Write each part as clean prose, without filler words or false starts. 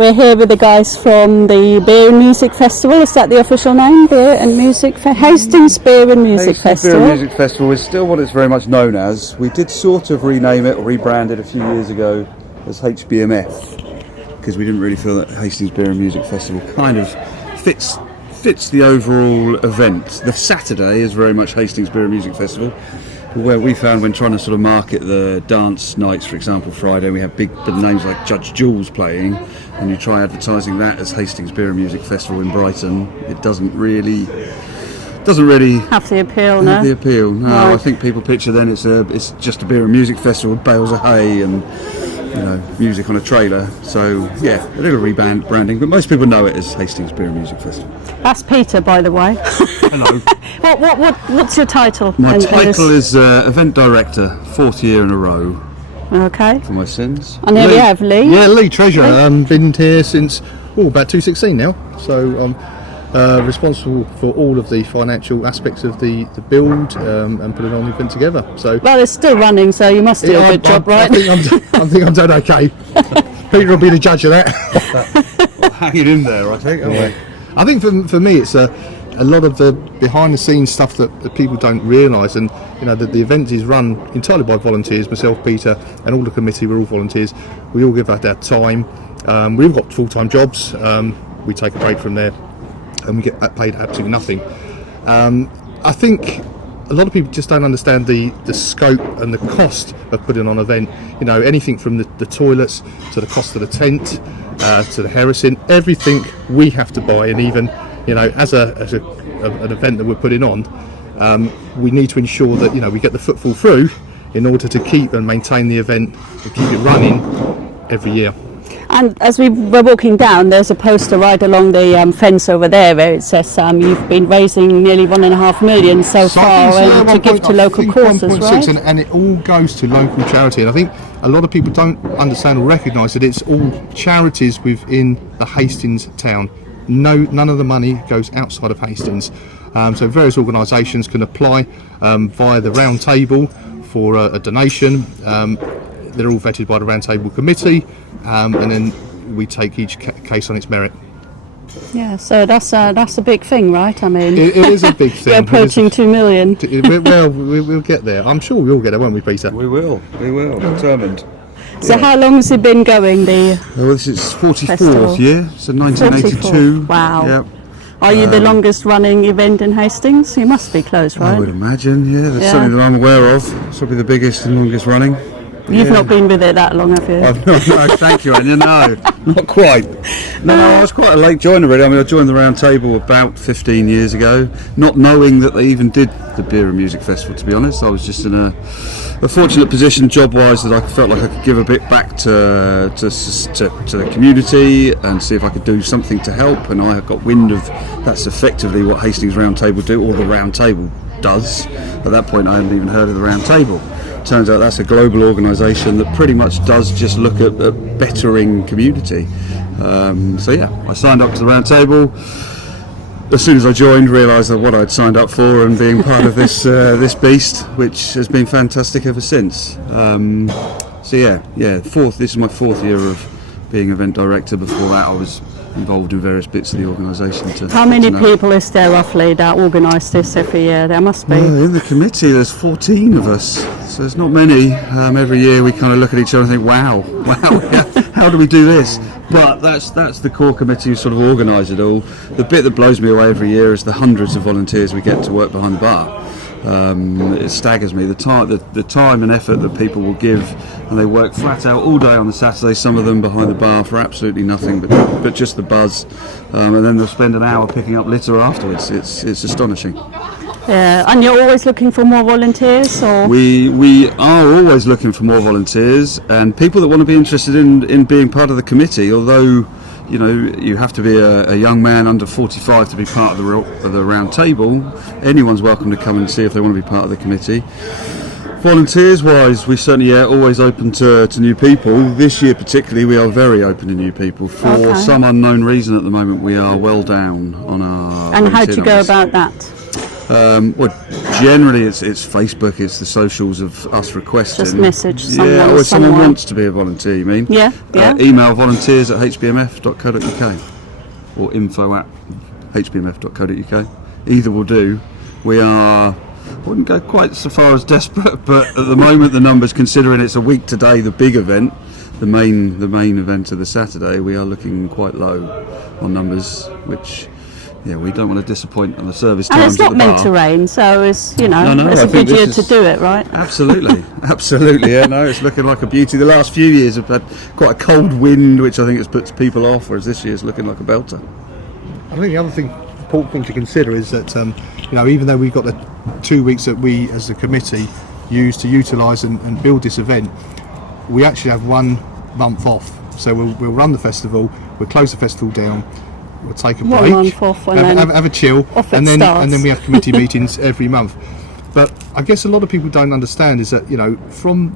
We're here with the guys from the Beer and Music Festival. Is that the official name? Beer and Music Hastings Beer and Music Festival. Beer and Music Festival is still what it's very much known as. We did sort of rename it or rebrand it a few years ago as HBMF because we didn't really feel that Hastings Beer and Music Festival kind of fits the overall event. The Saturday is very much Hastings Beer and Music Festival. Where we found when trying to sort of market the dance nights, for example, Friday, we have big names like Judge Jules playing, and you try advertising that as Hastings Beer and Music Festival in Brighton, it doesn't really have the appeal. No, right. I think people picture then it's just a beer and music festival with bales of hay and music on a trailer. So yeah, a little rebranding, but most people know it as Hastings Beer and Music Festival. That's Peter, by the way. Hello. What's your title? My title is Event Director, 4th year in a row. Okay. For my sins. And here we have Lee. Yeah, Lee, Treasurer. Been here since about 2016 now. So I'm responsible for all of the financial aspects of the build and putting on the event together. So well, it's still running, so you must do a good job, right? I think I'm doing okay. Peter will be the judge of that. Well, hanging in there, I think. Yeah. I think for me, it's a lot of the behind the scenes stuff that people don't realise, and that the event is run entirely by volunteers. Myself, Peter, and all the committee, we're all volunteers. We all give out our time. We've got full-time jobs. We take a break from there, and we get paid absolutely nothing. I think a lot of people just don't understand the scope and the cost of putting on an event. Anything from the toilets to the cost of the tent to the harassing, everything we have to buy, and even as an event that we're putting on, we need to ensure that we get the footfall through in order to keep and maintain the event and keep it running every year. And as we were walking down, there's a poster right along the fence over there where it says you've been raising nearly 1.5 million so far to give to local causes, right? And it all goes to local charity. And I think a lot of people don't understand or recognise that it's all charities within the Hastings town. None of the money goes outside of Hastings. So various organisations can apply via the round table for a donation. They're all vetted by the round table committee, and then we take each case on its merit. Yeah, so that's a big thing, right? I mean, it is a big thing. We're approaching 2 million. Well, we'll get there. I'm sure we'll get there, won't we, Peter? We will. Determined. So how long has it been going? This is 44th festival? year, so 1982. 44th. Wow. Yep. Are you the longest running event in Hastings? You must be close, right? I would imagine, yeah. That's something that I'm aware of. It's probably the biggest and longest running. You've not been with it that long, have you? No, thank you, Anja. No, not quite. No, I was quite a late joiner, really. I mean, I joined the Round Table about 15 years ago, not knowing that they even did the Beer and Music Festival, to be honest. I was just in a fortunate position job-wise that I felt like I could give a bit back to the community and see if I could do something to help, and I got wind of that's effectively what Hastings Round Table do, or the Round Table does. At that point, I hadn't even heard of the Round Table. Turns out that's a global organisation that pretty much does just look at bettering community. So yeah, I signed up to the Round Table. As soon as I joined, realised that what I'd signed up for and being part of this beast, which has been fantastic ever since. So yeah, this is my 4th year of being event director. Before that, I was involved in various bits of the organisation. How many people is there roughly that organise this every year? There must be. Well, in the committee there's 14 of us, so there's not many. Every year we kind of look at each other and think, wow, how do we do this? But that's the core committee who sort of organise it all. The bit that blows me away every year is the hundreds of volunteers we get to work behind the bar. It staggers me, the time and effort that people will give, and they work flat out all day on the Saturday, some of them behind the bar for absolutely nothing but just the buzz, and then they'll spend an hour picking up litter afterwards. It's astonishing. Yeah, and you're always looking for more volunteers, or? We are always looking for more volunteers and people that want to be interested in being part of the committee, although you have to be a young man under 45 to be part of the Round Table. Anyone's welcome to come and see if they want to be part of the committee. Volunteers wise, we certainly are always open to new people. This year particularly, we are very open to new people. For some unknown reason at the moment, we are well down on our And how do you go about that? Well, generally it's Facebook, it's the socials of us requesting. Just message someone. Yeah, or if someone wants to be a volunteer, you mean? Yeah, yeah. Email volunteers@hbmf.co.uk or info@hbmf.co.uk. Either will do. We are, I wouldn't go quite so far as desperate, but at the moment the numbers, considering it's a week today, the big event, the main event of the Saturday, we are looking quite low on numbers, which... Yeah, we don't want to disappoint on the service times. And it's not meant to rain, so it's, it's a good year to do it, right? Absolutely, absolutely. Yeah, no, it's looking like a beauty. The last few years have had quite a cold wind, which I think has put people off, whereas this year's looking like a belter. I think the other important thing to consider is that even though we've got the 2 weeks that we as a committee use to utilise and build this event, we actually have 1 month off. So we'll run the festival, we'll close the festival down. We'll take a break, 1 month off, and have a chill, and then we have committee meetings every month. But I guess a lot of people don't understand is that from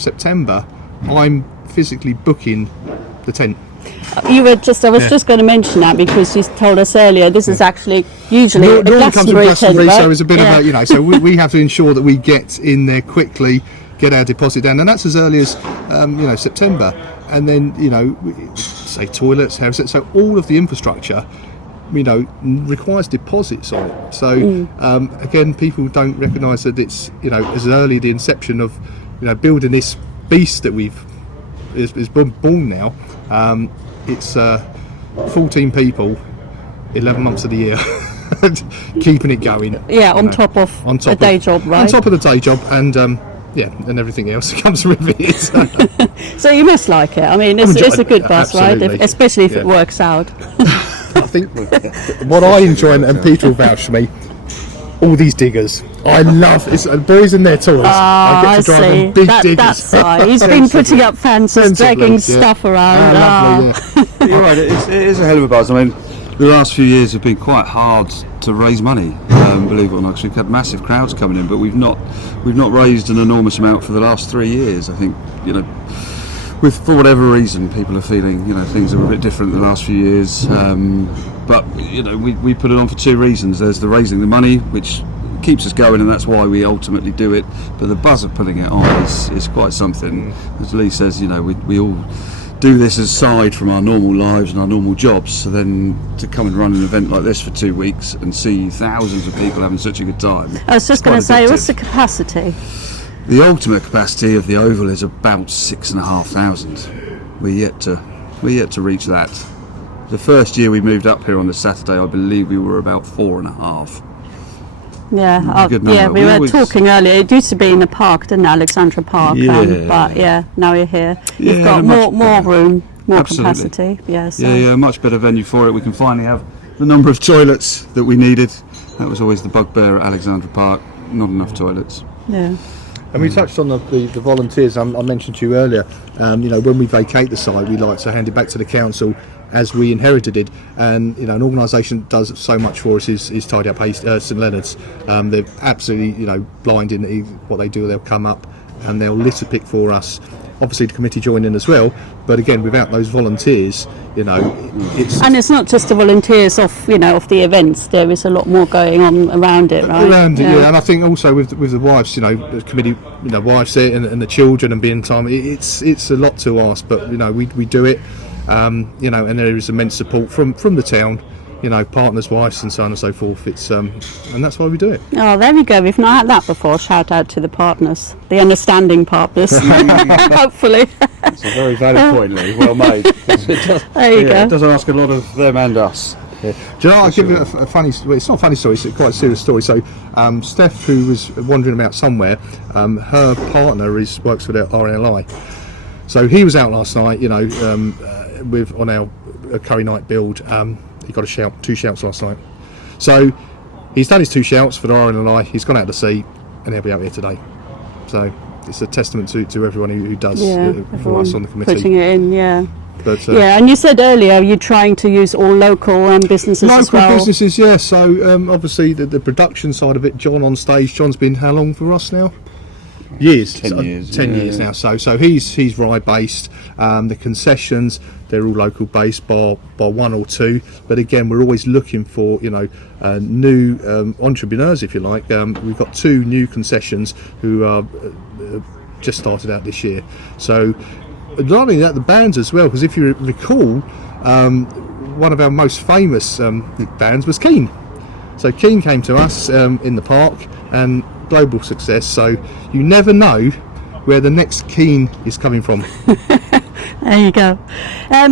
September, I'm physically booking the tent. I was just going to mention that because you told us earlier this is actually usually a Glastonbury tent, right? So it's a bit of a so we have to ensure that we get in there quickly, get our deposit down, and that's as early as September. And then say toilets, so all of the infrastructure requires deposits on it. So again, people don't recognise that it's as early the inception of building this beast that is born now. It's 14 people, 11 months of the year, keeping it going. Yeah, on top of a day job, right? On top of the day job, and and everything else that comes with it. So you must like it. I mean, it's a good bus ride, especially if it works out. I think what I enjoy, and Peter will vouch for me, all these diggers. I love it's boys in their toys. I get to drive on big diggers. That's why he's been putting up fences, dragging stuff around. Lovely, You're right. It is a hell of a buzz. I mean, the last few years have been quite hard to raise money, believe it or not, because we've had massive crowds coming in, but we've not raised an enormous amount for the last 3 years. I think for whatever reason, people are feeling things are a bit different the last few years. But we put it on for 2 reasons. There's the raising the money, which keeps us going, and that's why we ultimately do it. But the buzz of putting it on is quite something. As Lee says, we all do this aside from our normal lives and our normal jobs, so then to come and run an event like this for 2 weeks and see thousands of people having such a good time. I was just going to say, what's the capacity? The ultimate capacity of the Oval is about 6,500. We're yet to reach that. The first year we moved up here on the Saturday, I believe we were about 4,500. Yeah, we were talking earlier. It used to be in the park, didn't it, Alexandra Park? But now you're here. You've got more room, more capacity. Yeah, much better venue for it. We can finally have the number of toilets that we needed. That was always the bugbear at Alexandra Park. Not enough toilets. Yeah. And we touched on the volunteers. I mentioned to you earlier. When we vacate the site, we like to hand it back to the council as we inherited it. And an organisation that does so much for us is Tidy Up St Leonard's. They're absolutely blind in what they do. They'll come up and they'll litter pick for us. Obviously, the committee join in as well. But again, without those volunteers, it's not just the volunteers off the events. There is a lot more going on around it, right? And I think also with the wives, the committee, wives it and the children and being time. It's a lot to ask, but we do it. And there is immense support from the town, partners, wives, and so on and so forth. It's and that's why we do it. Oh, there we go. We've not had that before. Shout out to the partners, the understanding partners. Hopefully. That's a very valid point, Lee. Well made. There you go. It does ask a lot of them and us. Yeah. Do you know, I'll give you a funny. Well, it's not a funny story. It's quite a serious story. So, Steph, who was wandering about somewhere, her partner works for the RNLI. So he was out last night, on our curry night build. He got 2 shouts last night. So he's done his 2 shouts for the RNLI. He's gone out to sea, and he'll be out here today. So it's a testament to everyone who does for us on the committee. Putting it in, But, and you said earlier you're trying to use all local businesses as well. Local businesses, yeah. So obviously the production side of it, John on stage. John's been how long for us now? years, 10 years, 10 years now. So he's Rye based. The concessions, they're all local based, bar one or two. But again, we're always looking for new entrepreneurs, if you like. We've got 2 new concessions who are just started out this year. So not only that, the bands as well, because if you recall, one of our most famous bands was Keane. So Keane came to us in the park, and global success. So you never know where the next Keane is coming from. There you go.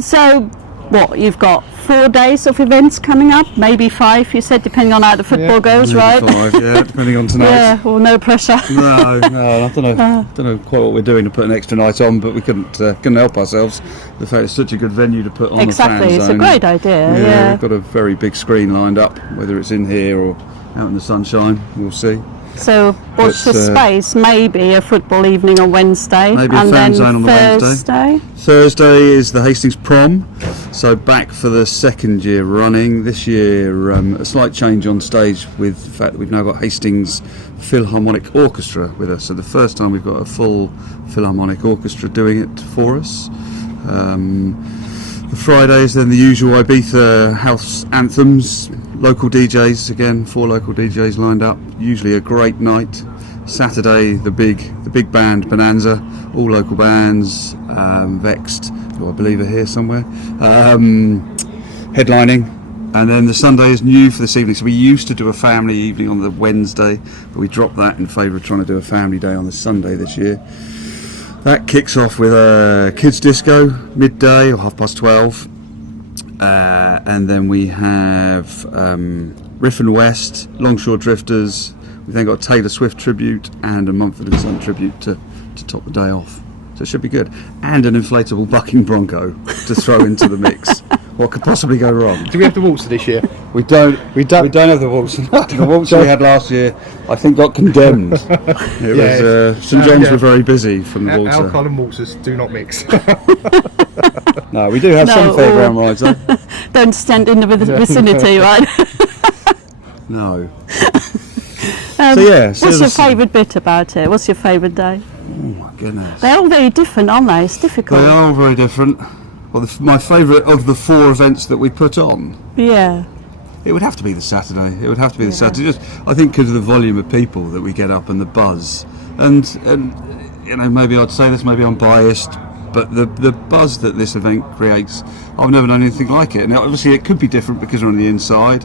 So what, you've got 4 days of events coming up, maybe 5, you said, depending on how the football goes, right? 5, depending on tonight. Yeah, well, no pressure. No, I don't know quite what we're doing to put an extra night on, but we couldn't help ourselves. The fact it's such a good venue to put on Exactly, the fan it's zone. a great idea. Yeah. We've got a very big screen lined up, whether it's in here or out in the sunshine, we'll see. So what's the space? Maybe a football evening on Wednesday, maybe a and fan then zone on the Thursday. Thursday is the Hastings Prom, so back for the 2nd year running. This year, a slight change on stage with the fact that we've now got Hastings Philharmonic Orchestra with us. So the first time we've got a full Philharmonic Orchestra doing it for us. The Fridays, then the usual Ibiza house anthems, local DJs, again 4 local DJs lined up, usually a great night. Saturday, the big band Bonanza, all local bands, Vexed, who I believe are here somewhere, headlining. And then the Sunday is new for this evening. So we used to do a family evening on the Wednesday, but we dropped that in favour of trying to do a family day on the Sunday this year. That kicks off with a kids disco, midday or 12:30. And then we have Riff and West, Longshore Drifters. We've then got a Taylor Swift tribute and a Mumford & Son tribute to top the day off. So it should be good. And an inflatable bucking bronco to throw into the mix. What could possibly go wrong? Do we have the waltzer this year? We don't have the waltz. The waltz we had last year, I think, got condemned. It was St John's were very busy from the waltzer. Alcohol and waltzers do not mix. No, we do have some fairground rides though. Don't stand in the vicinity, right? No. What's your favourite bit about it? What's your favourite day? Oh my goodness. They're all very different, aren't they? It's difficult. They are all very different. Well, my favourite of the 4 events that we put on, Yeah. it would have to be the Saturday. It would have to be the Saturday. Just, I think, because of the volume of people that we get up and the buzz, and maybe I'd say this, maybe I'm biased, but the buzz that this event creates, I've never known anything like it. Now, obviously, it could be different because we're on the inside,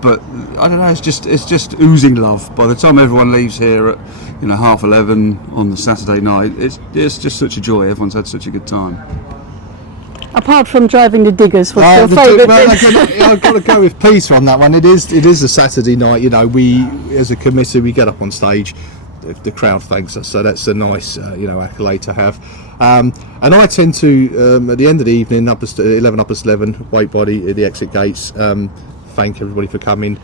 but I don't know. It's just oozing love. By the time everyone leaves here at 11:30 on the Saturday night, it's just such a joy. Everyone's had such a good time. Apart from driving the diggers, what's your favourite bit? I've got to go with Peter on that one. It is a Saturday night. We, as a committee, we get up on stage. The crowd thanks us, so that's a nice accolade to have. And I tend to at the end of the evening, up to 11, wait by the exit gates, thank everybody for coming,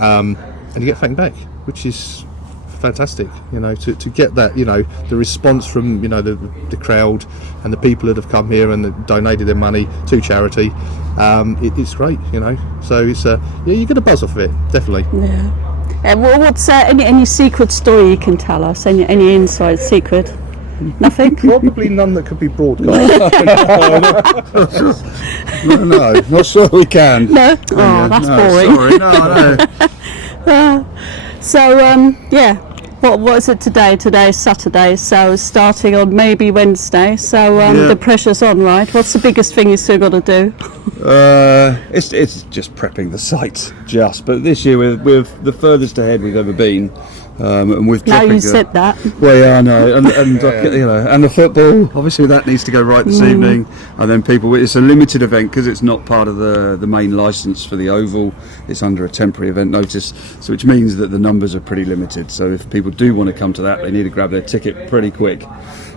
and you get thanked back, which is fantastic. To get that, the response from the crowd and the people that have come here and donated their money to charity. It's great. So it's you get a buzz off of it, definitely. Yeah. What's any secret story you can tell us? Any inside secret? Nothing? Probably none that could be broadcast. No, not sure we can. No? Oh, that's boring. Sorry, no. So, what is it today? Today is Saturday, so starting on maybe Wednesday. So the pressure's on, right? What's the biggest thing you still got to do? It's just prepping the site, but this year we're the furthest ahead we've ever been. And with now you said that. Well, yeah, I know, and the football, obviously that needs to go right this evening. And then it's a limited event because it's not part of the main licence for the Oval. It's under a temporary event notice, so which means that the numbers are pretty limited. So if people do want to come to that, they need to grab their ticket pretty quick.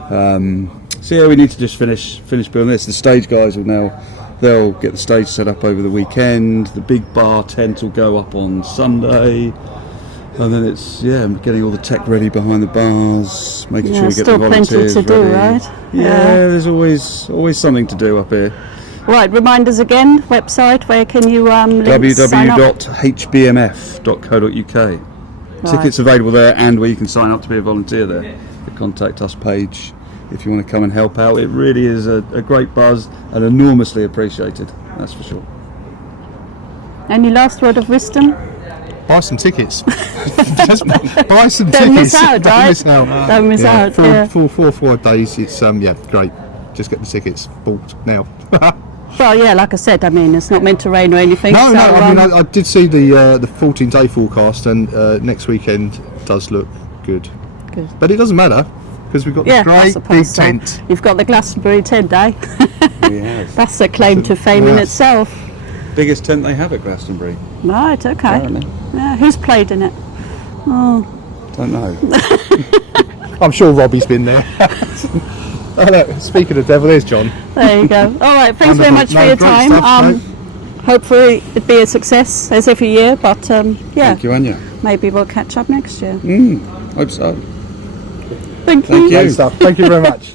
We need to just finish building this. The stage guys they'll get the stage set up over the weekend. The big bar tent will go up on Sunday. And then it's getting all the tech ready behind the bars, making sure we get the volunteers still plenty to ready. do, right? Yeah, there's always something to do up here. Right, remind us again, website, where can you www.hbmf.co.uk. Right. Tickets available there, and where you can sign up to be a volunteer there. contact us page if you want to come and help out. It really is a great buzz and enormously appreciated, that's for sure. Any last word of wisdom? Buy some tickets. Just buy some Don't tickets. miss out, Don't right? miss out. Don't miss out. For Yeah. 4 or 5 days, it's great. Just get the tickets bought now. Well, yeah, like I said, I mean, it's not meant to rain or anything. No, so, I mean, I did see the 14-day forecast, and next weekend does look good. Good. But it doesn't matter because we've got yeah, the I great suppose big so. tent. You've got the Glastonbury tent, eh? We have. That's a claim to fame in Yes. itself. Biggest tent they have at Glastonbury. Right, okay. Apparently. Yeah, who's played in it? Oh, Don't know. I'm sure Robbie's been there. Oh, look, speaking of devil, there's John. there you go. All right, thanks very much Wonderful. for No, your great time. stuff, Hopefully it'd be a success as every year, but yeah, Thank you, Anja. maybe we'll catch up next year. Hope so. Thank you. Thank you. Great stuff. Thank you very much.